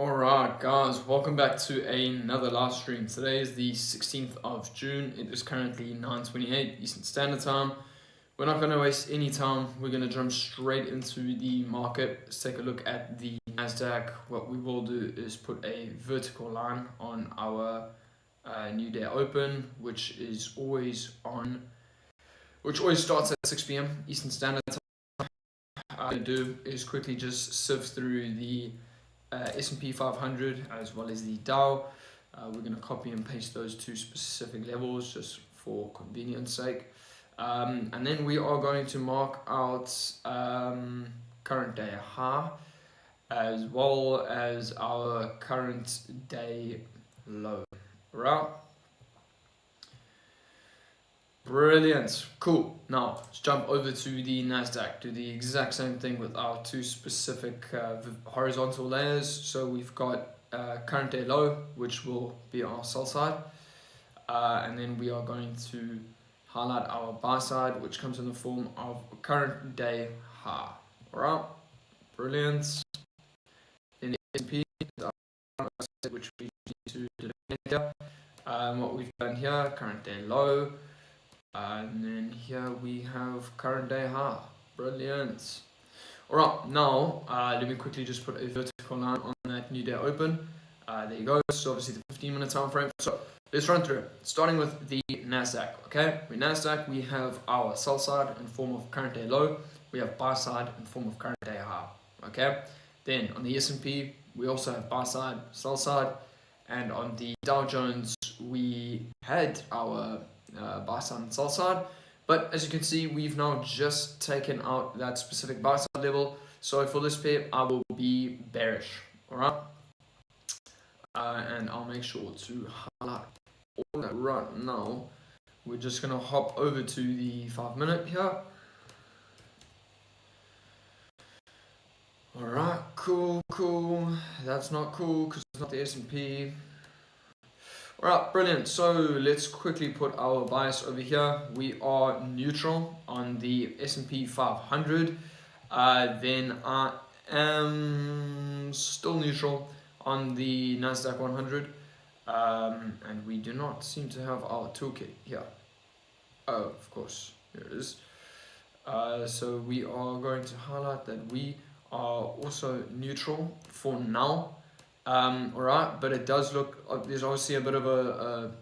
Alright guys, welcome back to another live stream. Today is the 16th of June. It is currently 9:28 Eastern Standard Time. We're not going to waste any time. We're going to jump straight into the market. Let's take a look at the Nasdaq. What we will do is put a vertical line on our new day open, which always starts at 6 p.m. Eastern Standard Time. What I'm going to do is quickly just sift through the S&P 500 as well as the Dow. We're going to copy and paste those two specific levels just for convenience sake. And then we are going to mark out current day high as well as our current day low. Right? Brilliant, cool. Now let's jump over to the Nasdaq. Do the exact same thing with our two specific horizontal layers. So we've got current day low, which will be our sell side, and then we are going to highlight our buy side, which comes in the form of current day high. All right, brilliant. Then the S&P, which we need to delete here. What we've done here, current day low. And then here we have current day high. Brilliant. Alright, now let me quickly just put a vertical line on that new day open. There you go. So obviously the 15-minute time frame. So let's run through it. Starting with the Nasdaq. Okay, with Nasdaq we have our sell side in form of current day low. We have buy side in form of current day high. Okay. Then on the S&P we also have buy side, sell side, and on the Dow Jones we had our buy side and sell side, but as you can see we've now just taken out that specific buy side level, so for this pair I will be bearish. Alright, and I'll make sure to highlight all that right now. We're just gonna hop over to the 5-minute here. Alright, cool. That's not cool because it's not the S&P. Alright, brilliant. So let's quickly put our bias over here. We are neutral on the S&P 500. Then I am still neutral on the Nasdaq 100. And we do not seem to have our toolkit here. Oh, of course, here it is. So we are going to highlight that we are also neutral for now. Alright, but it does look, there's obviously a bit of a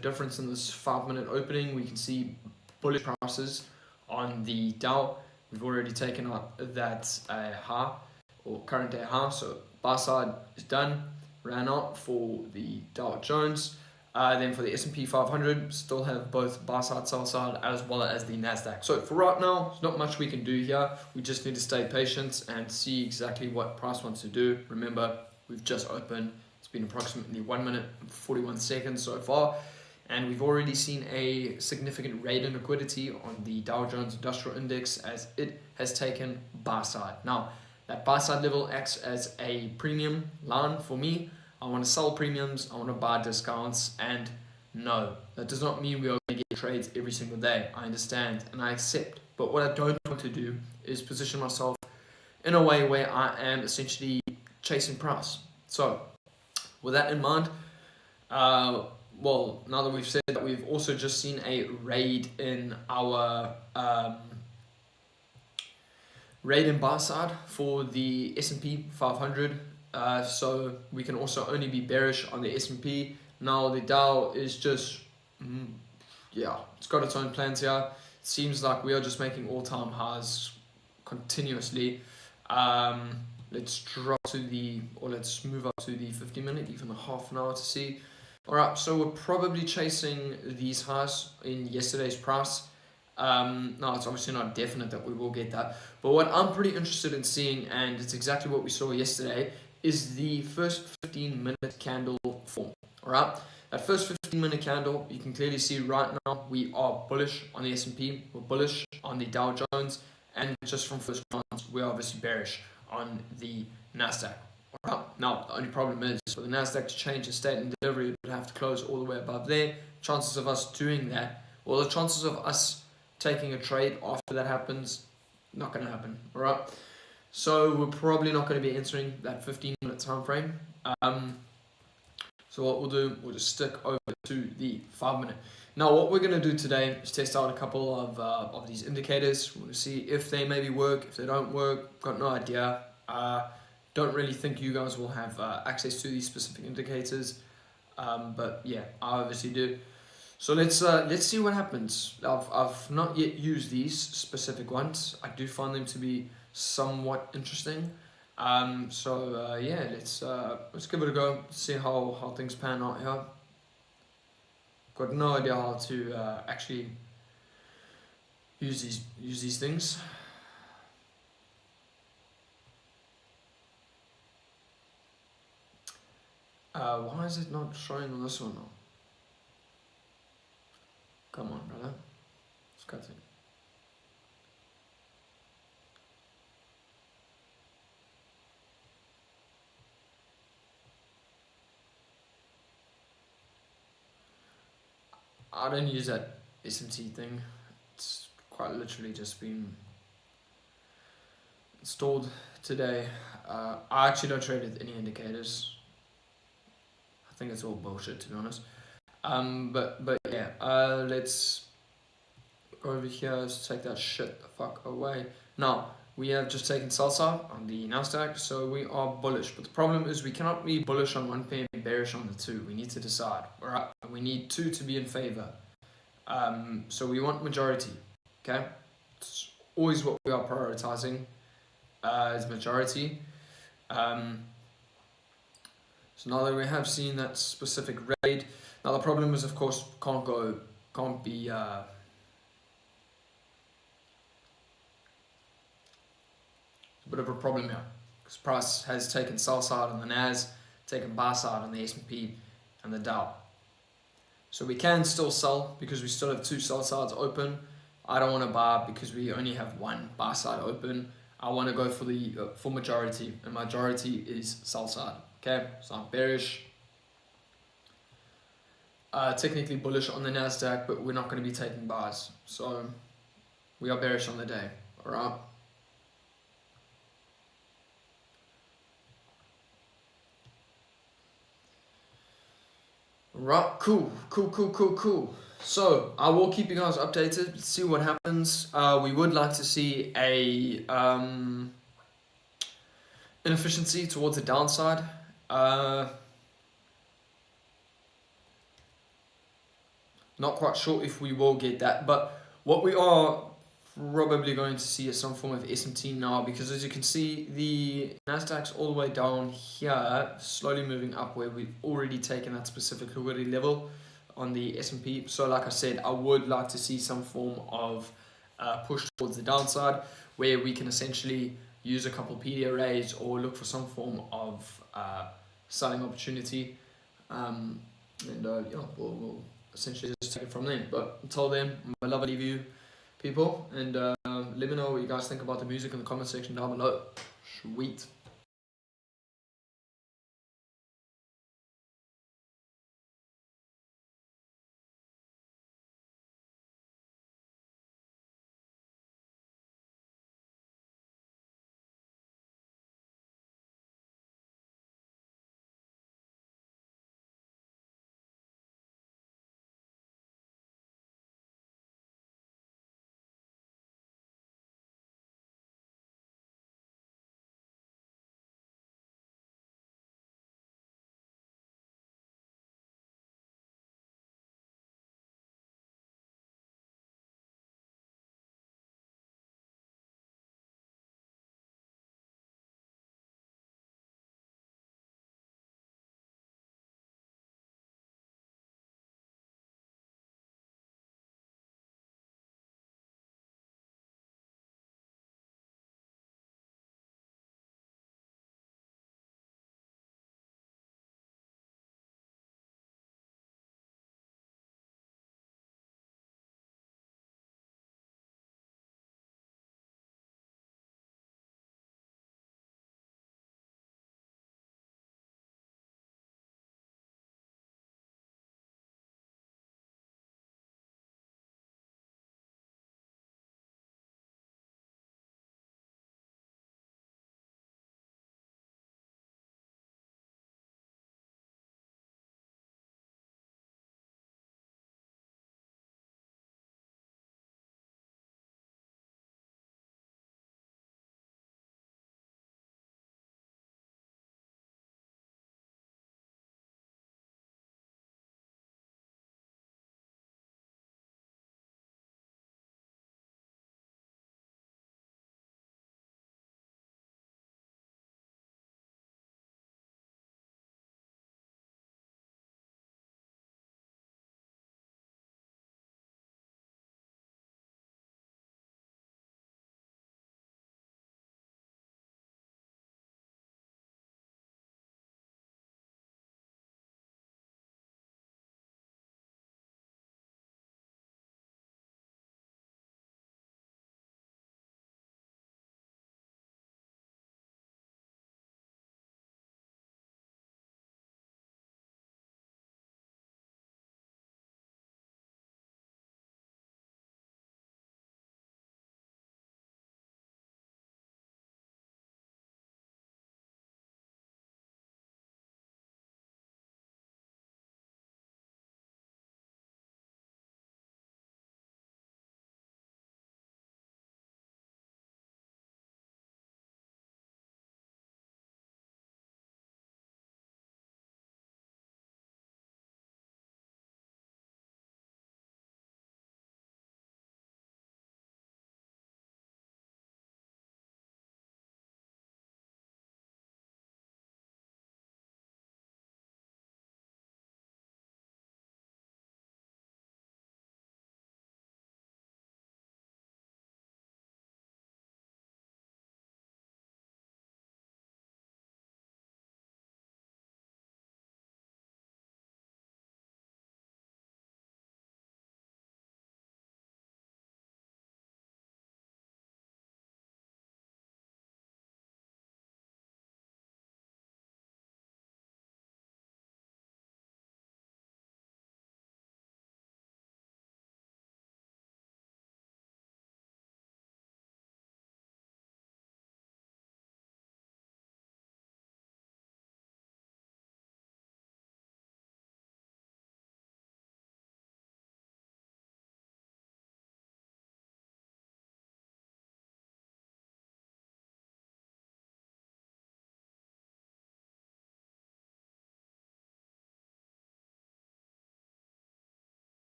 difference in this 5-minute opening. We can see bullish prices on the Dow. We've already taken out that high or current day high, so buy side is done, ran out for the Dow Jones. Then for the S&P 500, still have both buy side, sell side, as well as the Nasdaq. So for right now, there's not much we can do here. We just need to stay patient and see exactly what price wants to do. Remember, we've just opened. It's been approximately 1 minute and 41 seconds so far, and we've already seen a significant rate in liquidity on the Dow Jones Industrial Index as it has taken buy side. Now, that buy side level acts as a premium line for me. I want to sell premiums, I want to buy discounts, and no, that does not mean we are going to get trades every single day. I understand and I accept, but what I don't want to do is position myself in a way where I am essentially chasing price. So with that in mind, well, now that we've said that, we've also just seen a raid in our raid in buy side for the S&P 500. So we can also only be bearish on the S&P. Now the Dow is just, it's got its own plans here. It seems like we are just making all-time highs continuously. Let's let's move up to the 50-minute, even a half an hour to see. Alright, so we're probably chasing these highs in yesterday's price. No, it's obviously not definite that we will get that. But what I'm pretty interested in seeing, and it's exactly what we saw yesterday, is the first 15-minute candle form. Alright, that first 15-minute candle, you can clearly see right now we are bullish on the S&P, we're bullish on the Dow Jones, and just from first glance, we're obviously bearish on the Nasdaq. Alright, now the only problem is for the Nasdaq to change its state and delivery, it would have to close all the way above there. Chances of us doing that, well, the chances of us taking a trade after that happens, not going to happen. Alright, So we're probably not going to be entering that 15-minute time frame. So what we'll do, we'll just stick over to the 5-minute. Now what we're going to do today is test out a couple of these indicators. We're going to see if they maybe work, if they don't work. Got no idea. Don't really think you guys will have access to these specific indicators. But yeah, I obviously do. So let's see what happens. I've not yet used these specific ones. I do find them to be somewhat interesting. Yeah, let's give it a go. See how things pan out here. Got no idea how to actually use these things. Why is it not showing on this one now? Come on, brother. Let's cut it. I don't use that SMT thing. It's quite literally just been installed today. I actually don't trade with any indicators. I think it's all bullshit, to be honest. But yeah, let's go over here. Let's take that shit the fuck away. Now we have just taken sell side on the Nasdaq, so we are bullish. But the problem is we cannot be bullish on one pair and bearish on the two. We need to decide. All right, we need two to be in favor. So we want majority. Okay, it's always what we are prioritizing is majority. So now that we have seen that specific raid, now the problem is of course can't be a bit of a problem here because price has taken sell side on the Nas, taken buy side on the S&P and the Dow. So we can still sell because we still have two sell sides open. I don't want to buy because we only have one buy side open. I want to go for the for majority, and majority is sell side. Okay, so I'm bearish. Technically bullish on the Nasdaq, but we're not going to be taking buys. So we are bearish on the day. All right. Right, cool. So I will keep you guys updated. See what happens. We would like to see a inefficiency towards the downside. Not quite sure if we will get that, but what we are probably going to see is some form of SMT now, because as you can see, the Nasdaq's all the way down here, slowly moving up where we've already taken that specific liquidity level on the S&P. So like I said, I would like to see some form of push towards the downside where we can essentially use a couple PD arrays or look for some form of selling opportunity. We'll essentially just take it from there. But until then, I love to leave you people, and let me know what you guys think about the music in the comment section down below. Sweet.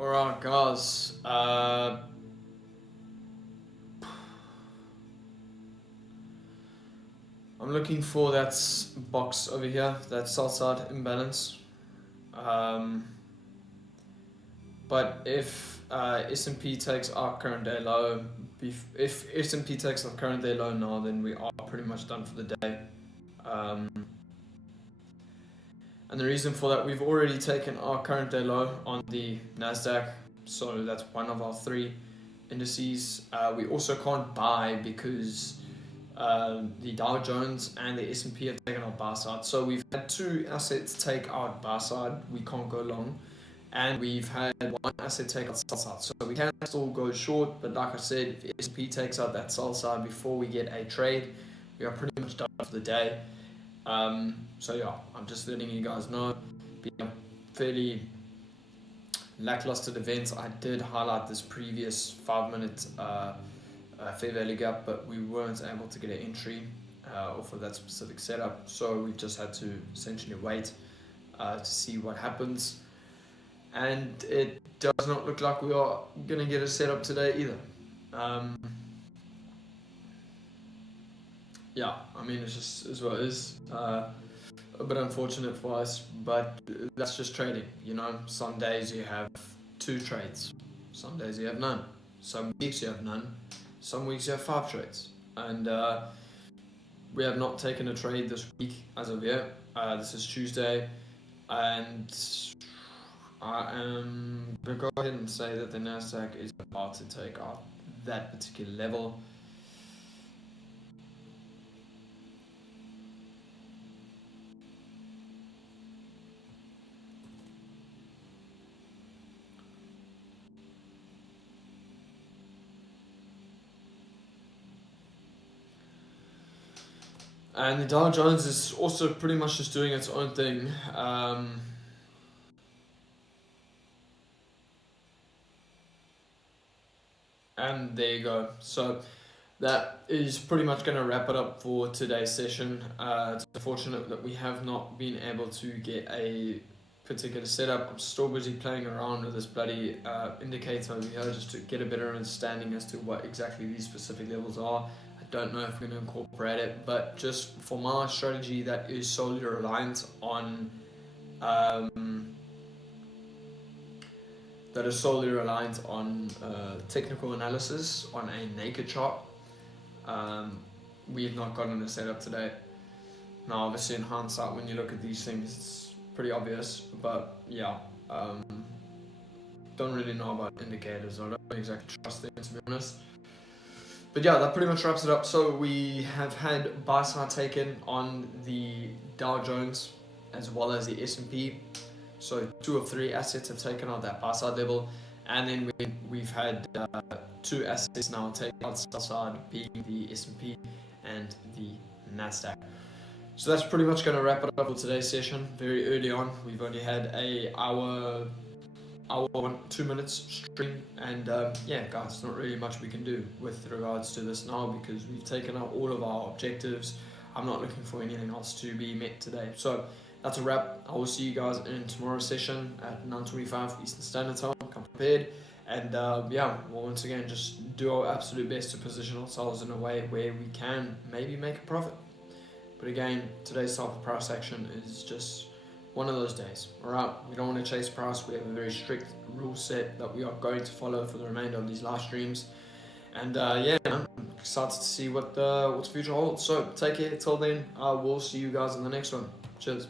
Alright guys, I'm looking for that box over here, that sell side imbalance. But if S&P takes our current day low, if S&P takes our current day low now, then we are pretty much done for the day. And the reason for that, we've already taken our current day low on the Nasdaq, so that's one of our three indices. We also can't buy because the Dow Jones and the S&P have taken our buy side. So we've had two assets take out buy side, we can't go long. And we've had one asset take out sell side. So we can still go short, but like I said, if S&P takes out that sell side before we get a trade, we are pretty much done for the day. So yeah, I'm just letting you guys know. Being a fairly lackluster event, I did highlight this previous 5-minute fair value gap, but we weren't able to get an entry off of that specific setup. So we've just had to essentially wait to see what happens. And it does not look like we are going to get a setup today either. Yeah, I mean, it's just as what it is. A bit unfortunate for us, but that's just trading. You know, some days you have 2 trades, some days you have none, some weeks you have none, some weeks you have 5 trades. And we have not taken a trade this week as of yet. This is Tuesday, and I am going to go ahead and say that the Nasdaq is about to take out that particular level. And the Dow Jones is also pretty much just doing its own thing. And there you go. So that is pretty much going to wrap it up for today's session. It's unfortunate that we have not been able to get a particular setup. I'm still busy playing around with this bloody indicator over here just to get a better understanding as to what exactly these specific levels are. I don't know if we're going to incorporate it, but just for my strategy that is solely reliant on technical analysis on a naked chart. We have not gotten a setup today. Now obviously in hindsight, when you look at these things, it's pretty obvious, but yeah, don't really know about indicators. I don't exactly trust them, to be honest. But yeah, that pretty much wraps it up. So we have had buy side taken on the Dow Jones as well as the S&P. So 2 of 3 assets have taken out that buy side level, and then we've had 2 assets now take out sell side, being the S&P and the Nasdaq. So that's pretty much going to wrap it up for today's session. Very early on, we've only had a hour 2 minutes stream, and yeah guys, not really much we can do with regards to this now because we've taken out all of our objectives. I'm not looking for anything else to be met today. So that's a wrap. I will see you guys in tomorrow's session at 9:25 Eastern Standard Time. Come prepared, and yeah, we'll once again just do our absolute best to position ourselves in a way where we can maybe make a profit. But again, today's type of price action is just one of those days. Alright, we don't want to chase price. We have a very strict rule set that we are going to follow for the remainder of these live streams. And yeah, I'm excited to see what the future holds. So take care. Till then, I will see you guys in the next one. Cheers.